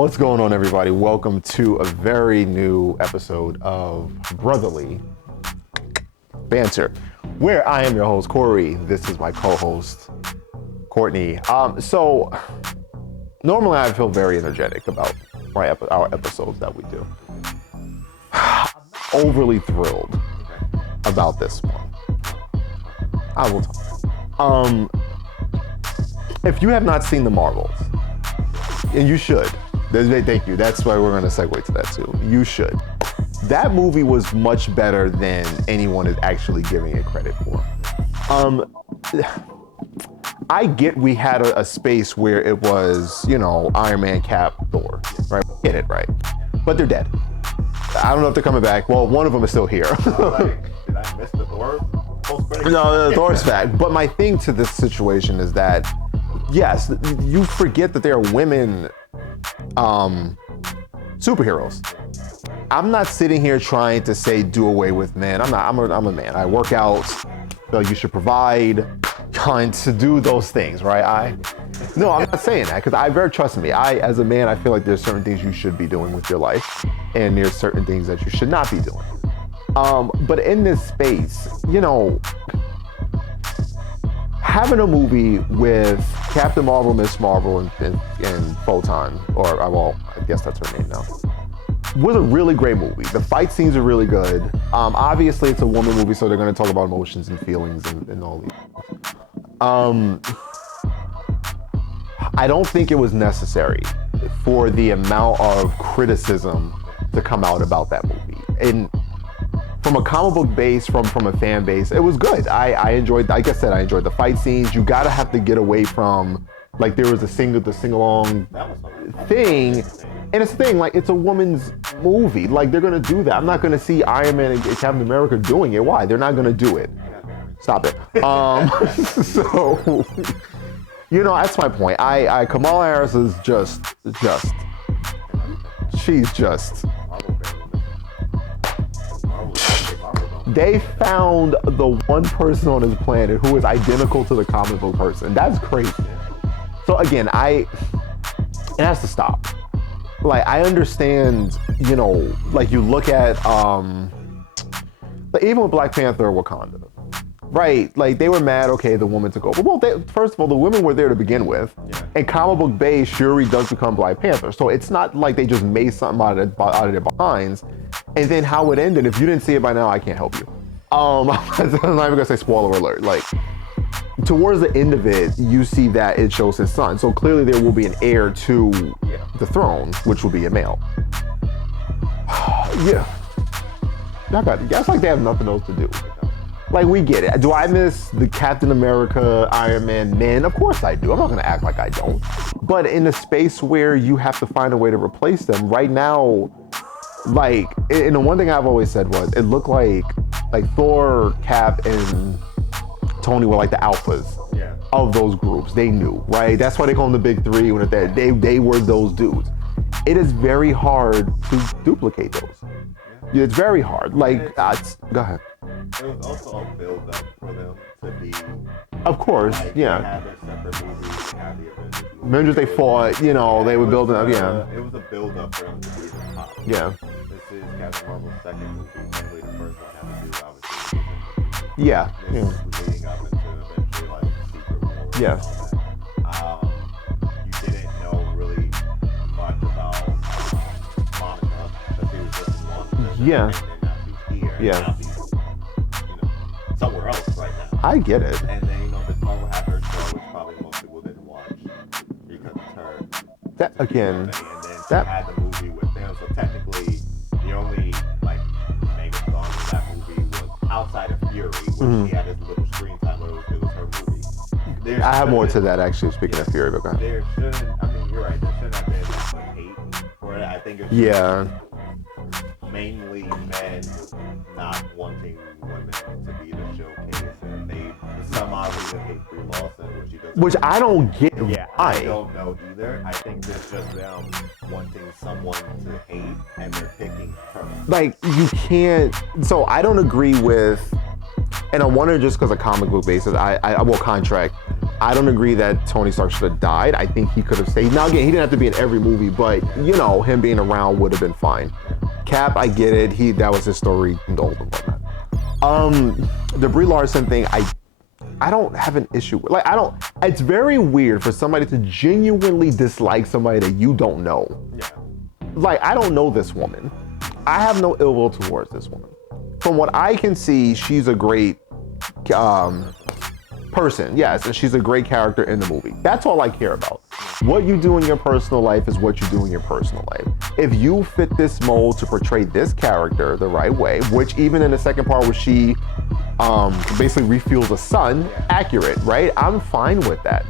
What's going on, everybody? Welcome to a very new episode of Brotherly Banter, where I am your host, Corey. This is my co-host, Courtney. So normally I feel very energetic about our episodes that we do. Overly thrilled about this one. I will talk. If you have not seen the Marvels, and you should, thank you. That's why we're going to segue to that too. You should. That movie was much better than anyone is actually giving it credit for. I get we had a space where it was, Iron Man, Cap, Thor, right? Get it, right? But they're dead. I don't know if they're coming back. Well, one of them is still here. Did I miss the Thor post-credits? No, Thor's back. But my thing to this situation is that, yes, you forget that there are women superheroes. I'm not sitting here trying to say do away with men. I'm a man. I work out. So you should provide, trying to do those things, right? No, I'm not saying that, because trust me, as a man, I feel like there's certain things you should be doing with your life, and there's certain things that you should not be doing. But in this space, having a movie with Captain Marvel, Miss Marvel, and Photon, I guess that's her name now, was a really great movie. The fight scenes are really good. Obviously, it's a woman movie, so they're going to talk about emotions and feelings and all these. I don't think it was necessary for the amount of criticism to come out about that movie. And from a comic book base, from a fan base, it was good. I enjoyed, like I said, I enjoyed the fight scenes. You gotta have to get away from, like, there was the sing-along thing. And it's the thing, like, it's a woman's movie. Like, they're gonna do that. I'm not gonna see Iron Man and Captain America doing it. Why? They're not gonna do it. Stop it. So, that's my point. Kamala Harris is she's just. They found the one person on this planet who is identical to the comic book person. That's crazy. So again, it has to stop. Like, I understand, like, you look at, like, even with Black Panther or Wakanda, right? Like, they were mad, okay, the woman took over. Well, first of all, the women were there to begin with. Yeah. And comic book base, Shuri does become Black Panther. So it's not like they just made something out of their behinds. And then how it ended, if you didn't see it by now, I can't help you. I'm not even gonna say spoiler alert. Like, towards the end of it, you see that it shows his son. So clearly there will be an heir to the throne, which will be a male. Yeah. That's like they have nothing else to do. Like, we get it. Do I miss the Captain America, Iron Man men? Of course I do. I'm not gonna act like I don't. But in a space where you have to find a way to replace them, right now, like, and the one thing I've always said was, it looked like Thor, Cap, and Tony were like the alphas of those groups. They knew, right? That's why they call them the big three. When they were those dudes. It is very hard to duplicate those. It's very hard. Like, go ahead. It was also a build-up for them to be. Of course, They had their separate movies. They had the Avengers, they fought. They were building up. Yeah. It was a build-up for them to be the top. Yeah. This is Captain Marvel's second movie. Technically, the first one had to do, obviously. Yeah. This was leading up into eventually, like, Secret War. Yeah. You didn't know really much about Monica, because he was just one. Yeah. And not be here. Yeah. And not be, somewhere else right now. I get it. And then, Miss Marvel had her show, which probably most people didn't watch because it's her. That again. And then she had the movie with them. So technically, the only mega star in that movie was outside of Fury, where she had his little screen time where it was her movie. I have more to that, actually. Speaking of Fury, but go ahead. There shouldn't. I mean, you're right. There shouldn't have been that much hate for it. I think it's mainly men not wanting women to be the showcase, and they for some odd reason hate Brie Larson, which I don't get. Yeah, why. I don't know either. I think there's just them wanting someone to hate, and they're picking her. Like, you can't. So I don't agree with, and I wonder, just because of comic book basis, I will contract. I don't agree that Tony Stark should have died. I think he could have stayed. Now again, he didn't have to be in every movie, but you know, him being around would have been fine. Cap, I get it. That was his story and old and whatnot. The Brie Larson thing, I don't have an issue with. Like, it's very weird for somebody to genuinely dislike somebody that you don't know. Yeah. Like, I don't know this woman. I have no ill will towards this woman. From what I can see, she's a great person, yes, and she's a great character in the movie. That's all I care about. What you do in your personal life is what you do in your personal life. If you fit this mold to portray this character the right way, which even in the second part where she basically refuels a son, accurate, right? I'm fine with that.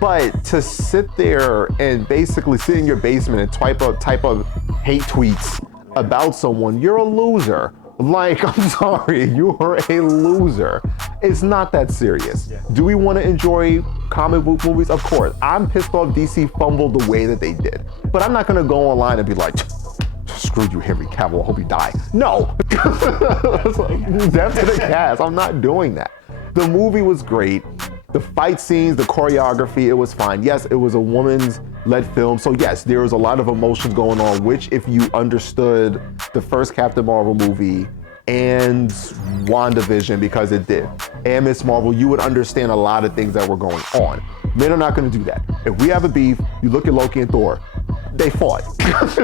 But to sit there and basically sit in your basement and type up hate tweets about someone, you're a loser. Like, I'm sorry, you are a loser. It's not that serious. Yeah. Do we want to enjoy comic book movies? Of course. I'm pissed off DC fumbled the way that they did. But I'm not going to go online and be like, screw you, Henry Cavill, I hope you die. No. It's like, death to the cast. I'm not doing that. The movie was great. The fight scenes, the choreography, it was fine. Yes, it was a woman's led film. So yes, there was a lot of emotion going on, which if you understood the first Captain Marvel movie and WandaVision, because it did, and Miss Marvel, you would understand a lot of things that were going on. Men are not gonna do that. If we have a beef, you look at Loki and Thor, they fought.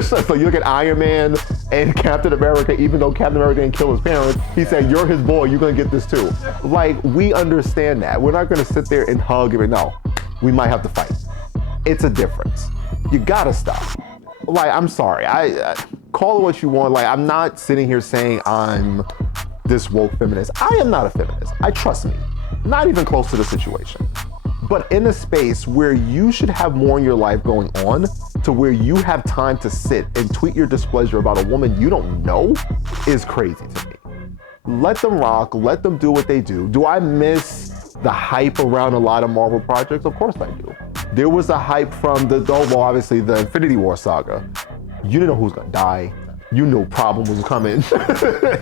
So you look at Iron Man and Captain America, even though Captain America didn't kill his parents, he said, you're his boy, you're gonna get this too. Like, we understand that. We're not gonna sit there and hug and no, we might have to fight. It's a difference. You gotta stop. Like, I'm sorry, I call it what you want. Like, I'm not sitting here saying I'm this woke feminist. I am not a feminist. Trust me, not even close to the situation. But in a space where you should have more in your life going on, to where you have time to sit and tweet your displeasure about a woman you don't know, is crazy to me. Let them rock, let them do what they do. Do I miss the hype around a lot of Marvel projects? Of course I do. There was a hype from obviously the Infinity War saga. You didn't know who was gonna die. You knew a problem was coming.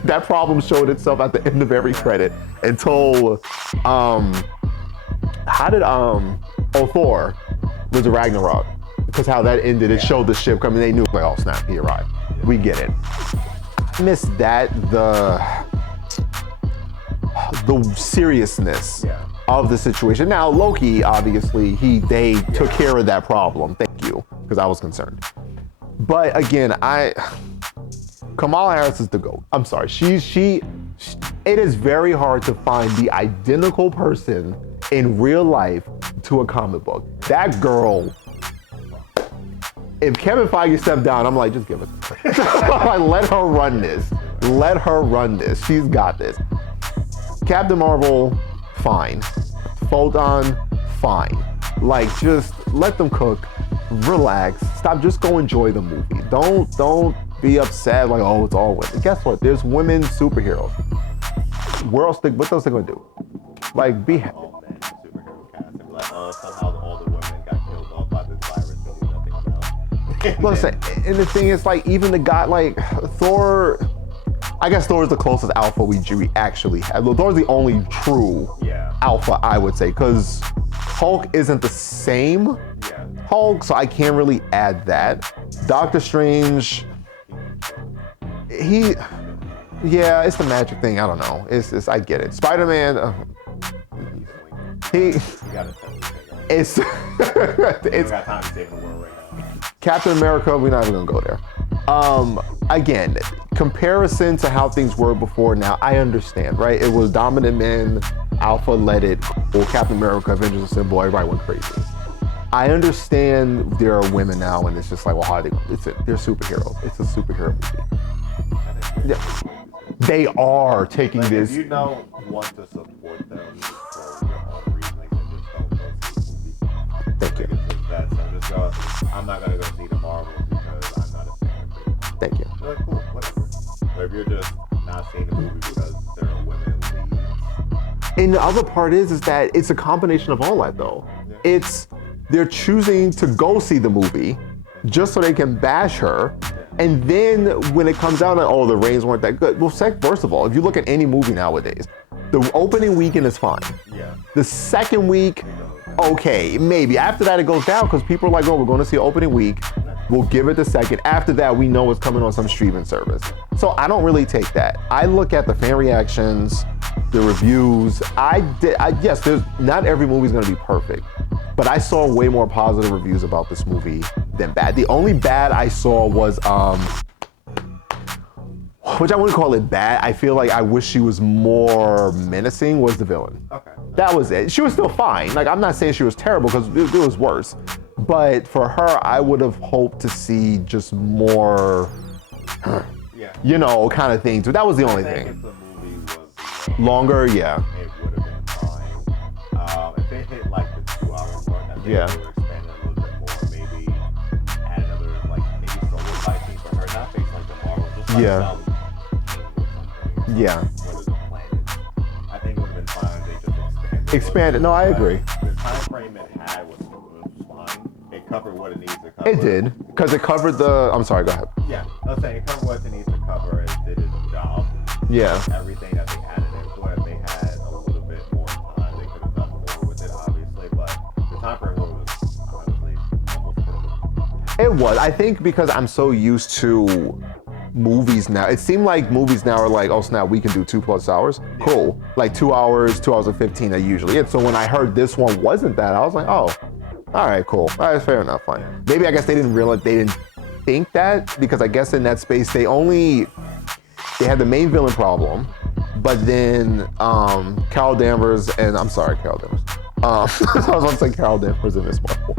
That problem showed itself at the end of every credit until, Thor was the Ragnarok. Because how that ended, it showed the ship coming. They knew, like, oh snap, he arrived. We get it. I miss that, the seriousness of the situation. Now, Loki, obviously, they took care of that problem. Thank you, because I was concerned. But again, Kamala Harris is the GOAT. I'm sorry, it is very hard to find the identical person in real life to a comic book. That girl, if Kevin Feige stepped down, I'm like, just give it to her. Let her run this. Let her run this. She's got this. Captain Marvel, fine. Photon, fine. Like, just let them cook. Relax. Stop. Just go enjoy the movie. Don't be upset like, oh, it's all women. Guess what? There's women superheroes. What else they gonna do? Like, be happy. Superhero cast and be like, somehow all the women got killed off by this virus and knew nothing about. Listen, and the thing is, like, even the guy, like, Thor, I guess Thor is the closest alpha we actually have. Thor's the only true alpha, I would say, because Hulk isn't the same Hulk, so I can't really add that. Doctor Strange, it's the magic thing. I don't know. It's I get it. Spider-Man, it's got time to save the world right now. Captain America, we're not even gonna go there. Again, comparison to how things were before now, I understand, right? It was dominant men, Alpha led it, or Captain America, Avengers Assemble, everybody went crazy. I understand there are women now, and it's just like, well, how are they? They're superheroes. It's a superhero movie. Yeah. They are taking this. If you don't want to support them for your own reasons, then just don't go see the movie. Thank you. It's that simple. I'm not gonna go see the Marvel because I'm not a fan of it. Thank you. Like, cool, whatever. But if you're just not seeing the movie because there are women leads. And the other part is that it's a combination of all that, though. They're choosing to go see the movie just so they can bash her. And then when it comes out, oh, the ratings weren't that good. Well, first of all, if you look at any movie nowadays, the opening weekend is fine. Yeah. The second week, okay, maybe. After that, it goes down because people are like, oh, we're going to see opening week. We'll give it the second. After that, we know it's coming on some streaming service. So I don't really take that. I look at the fan reactions, the reviews. Yes, there's not every movie's going to be perfect, but I saw way more positive reviews about this movie than bad. The only bad I saw was, which I wouldn't call it bad. I feel like I wish she was more menacing, was the villain. Okay. That was it. She was still fine. Like, I'm not saying she was terrible because it was worse. But for her, I would have hoped to see just more, you know, kind of things. But that was the only thing. If the movie was longer, yeah. It would have been fine. If it hit like the 2 hour mark, I think Yeah. they would expand it a little bit more. Maybe add another, like, maybe solo fight scene for her. Not face like the Marvel, just like Yeah. Yeah. What is the planet? I think it would have been fine if they just expanded. Expanded. No, I agree. The time frame it had was fine. It covered what it needs to cover. It did, because it covered the. I'm sorry. Go ahead. Yeah, I was saying it covered what it needs to cover. It did its job. Yeah. Everything that they added into it, they had a little bit more time. They could have done more with it, obviously, but the time frame was honestly almost perfect. It was. I think because I'm so used to movies now. It seemed like movies now are like, oh snap, we can do 2+ hours. Cool. Like 2 hours, 2 hours and 15 are usually it. So when I heard this one wasn't that, I was like, oh, all right, cool. All right, fair enough, fine. Maybe I guess they didn't think that, because I guess in that space they had the main villain problem, but then Carol Danvers and I was about to say Carol Danvers and Miss Marvel.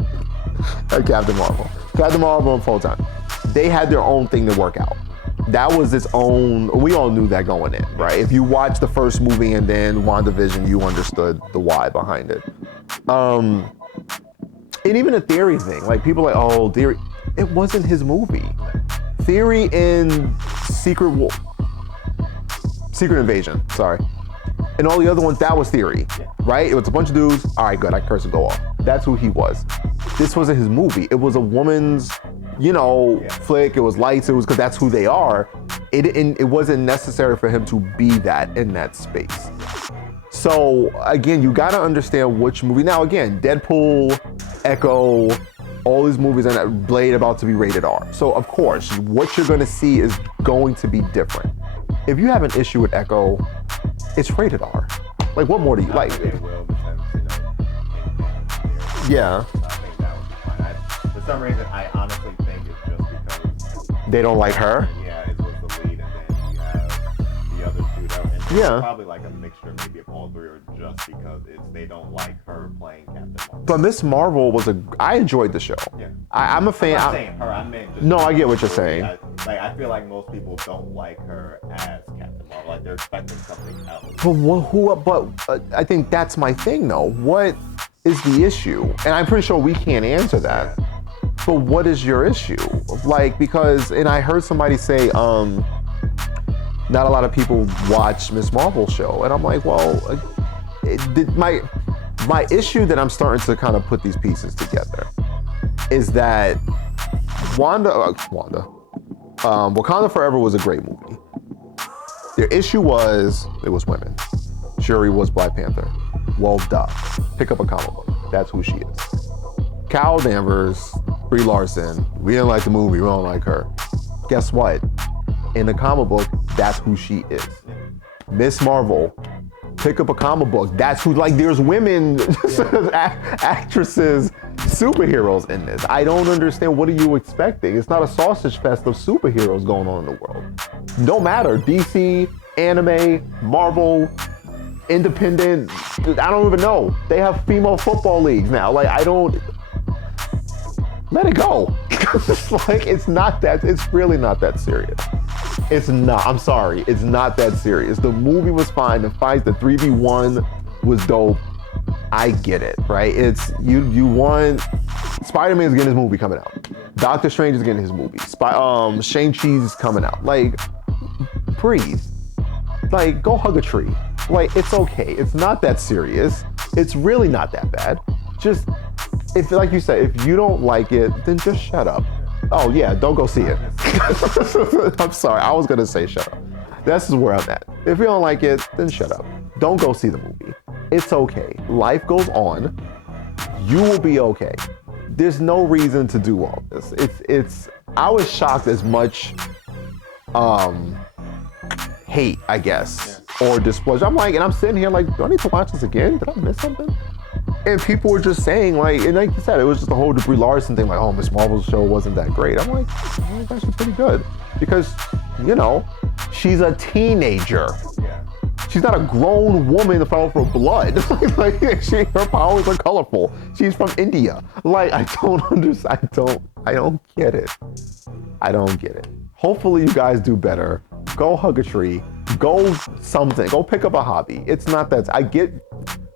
Captain Marvel. Captain Marvel and Photon. They had their own thing to work out. That was its own, we all knew that going in, right? If you watched the first movie and then WandaVision, you understood the why behind it. And even a Theory thing, like people are like, oh, Theory, it wasn't his movie. Theory in Secret Invasion, sorry. And all the other ones, that was Theory, right? It was a bunch of dudes, all right, good, I curse and go off. That's who he was. This wasn't his movie. It was a woman's, flick, it was lights, it was because that's who they are. It wasn't necessary for him to be that in that space. So again, you gotta understand which movie. Now again, Deadpool, Echo, all these movies and Blade about to be rated R. So of course, what you're gonna see is going to be different. If you have an issue with Echo, it's rated R. Like, what more do you like? It will, because, Yeah. I think that would be fine. For some reason, I honestly think it's just because They don't like her? Yeah, it was the lead, and then you have the other two that, and Yeah. it's probably like a mixture maybe of all three, or just because they don't like her playing Captain Marvel. But Miss Marvel I enjoyed the show. Yeah. I'm a fan. I'm not saying her, I meant just No, I get what you're saying. I feel like most people don't like her as Captain Marvel. Like they're expecting something else. But I think that's my thing though. What is the issue? And I'm pretty sure we can't answer that. But what is your issue? Like, because, and I heard somebody say, not a lot of people watch Miss Marvel's show. And I'm like, well, my issue that I'm starting to kind of put these pieces together is that Wakanda Forever was a great movie. Their issue was, it was women. Shuri was Black Panther. Well, duh. Pick up a comic book. That's who she is. Carol Danvers, Brie Larson, we didn't like the movie, we don't like her. Guess what? In the comic book, that's who she is. Miss Marvel, pick up a comic book. That's who, like, there's women, actresses, superheroes in this. I don't understand, what are you expecting? It's not a sausage fest of superheroes going on in the world. Don't matter, DC, anime, Marvel, independent, I don't even know. They have female football leagues now. Like, let it go. It's really not that serious. It's not, I'm sorry, it's not that serious. The movie was fine, the fights, the 3v1 was dope. I get it, right? It's, you want, Spider-Man is getting his movie coming out. Doctor Strange is getting his movie. Shang-Chi's coming out. Like, breathe. Like, go hug a tree. Like, it's okay. It's not that serious. It's really not that bad. Just, if, like you said, if you don't like it, then just shut up. Oh yeah, don't go see it. I'm sorry, I was gonna say shut up. This is where I'm at. If you don't like it, then shut up. Don't go see the movie. It's okay. Life goes on. You will be okay. There's no reason to do all this. It's I was shocked as much hate, I guess, or displeasure. I'm like, and I'm sitting here like, do I need to watch this again? Did I miss something? And people were just saying, like, and like you said, it was just the whole Brie Larson thing, like, oh, Miss Marvel's show wasn't that great. I'm like, oh, it's actually pretty good. Because, you know, she's a teenager. Yeah. She's not a grown woman that fell for blood. Like, her powers are colorful. She's from India. Like, I don't understand. I don't get it. I don't get it. Hopefully you guys do better. Go hug a tree. Go something. Go pick up a hobby. It's not that. I get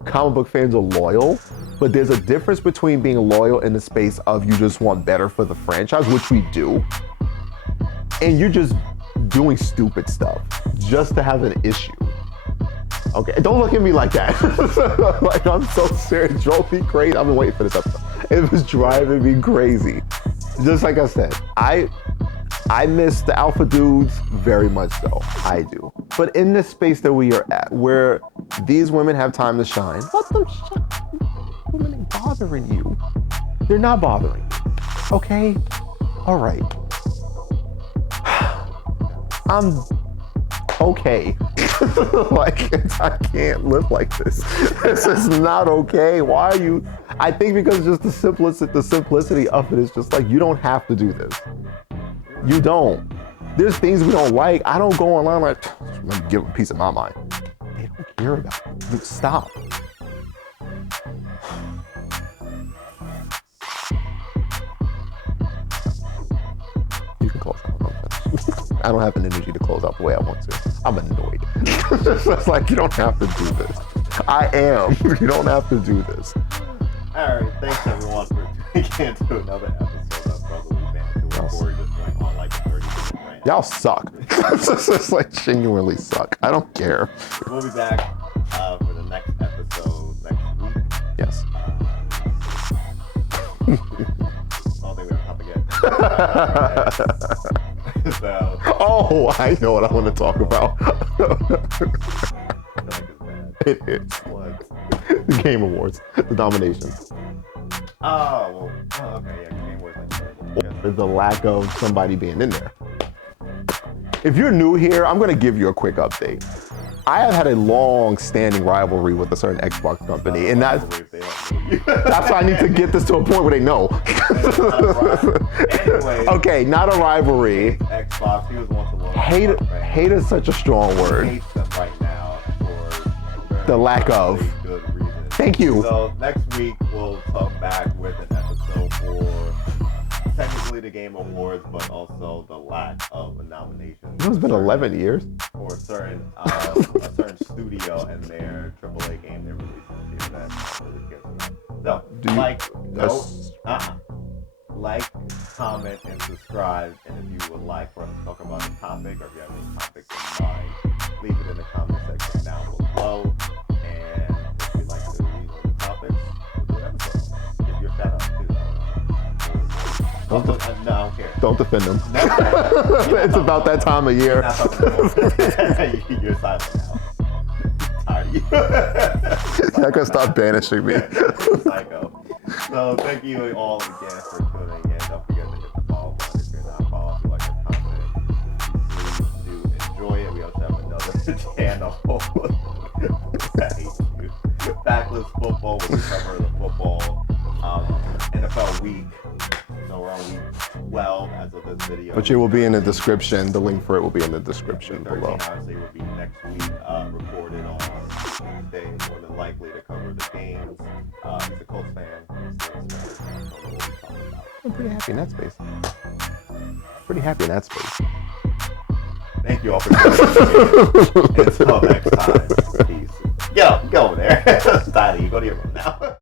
comic book fans are loyal, but there's a difference between being loyal in the space of you just want better for the franchise, which we do, and you're just doing stupid stuff just to have an issue. Okay, don't look at me like that. Like, I'm so serious. It drove me crazy. I've been waiting for this episode. It was driving me crazy. Just like I said, I miss the alpha dudes very much so. I do. But in this space that we are at, where these women have time to shine, let them shine. Women ain't bothering you. They're not bothering you. Okay? All right. I'm okay. Like, I can't live like this. This is not okay. Why are you? I think because just the simplicity of it is just like, you don't have to do this. You don't. There's things we don't like. I don't go online like, let me give a piece of my mind. They don't care about it. Stop. You can close out. I don't have an energy to close out the way I want to. I'm annoyed. It's like, you don't have to do this. I am. You don't have to do this. All right. Thanks everyone for tuning in to another episode of Brotherly Banter. Corey just went on like 30 minutes right now. Y'all suck. Just like genuinely suck. I don't care. We'll be back for the next episode next week. Yes. I don't think we're gonna come again. So. Oh, I know what I want to talk about. It is. What? The Game Awards, the nominations. Oh, well, okay, yeah, Game Awards like terrible. Or the lack of somebody being in there. If you're new here, I'm going to give you a quick update. I have had a long-standing rivalry with a certain Xbox company, and that's why I need to get this to a point where they know. Anyways, okay, not a rivalry. Xbox, he was once a little Hate is such a strong word. He hates them right now for The lack of. good reason. Thank you. So next week we'll talk back with an episode for technically the Game Awards, but also the lack of a nomination. It's been 11 years. For a certain studio and their AAA game they released this year that really gives them. So, like, comment, and subscribe. And if you would like for us to talk about a topic, or if you have any topics in mind, leave it in the comment section down below. And if you'd like to read on the topics, we'll do an episode. Give your shout out too. No, I don't care. Don't defend them. It's about that time of year. You're silent now. Tired of you. You're not gonna stop banishing me. Psycho. So thank you all again for tuning in. Don't forget to hit the follow button if you're not following. If you like the content, please do enjoy it. We also have another channel. Backless Football, where we cover the football NFL week. So we're on week 12 as of this video. But it will be in the description. The link for it will be in the description below. Obviously will be next week, recorded on Tuesday, more than likely to cover the games. He's a Colts fan. I'm pretty happy in that space. Pretty happy in that space. Thank you all for tuning in. Until next time. Peace. Get over there. Tidy, go to your room now.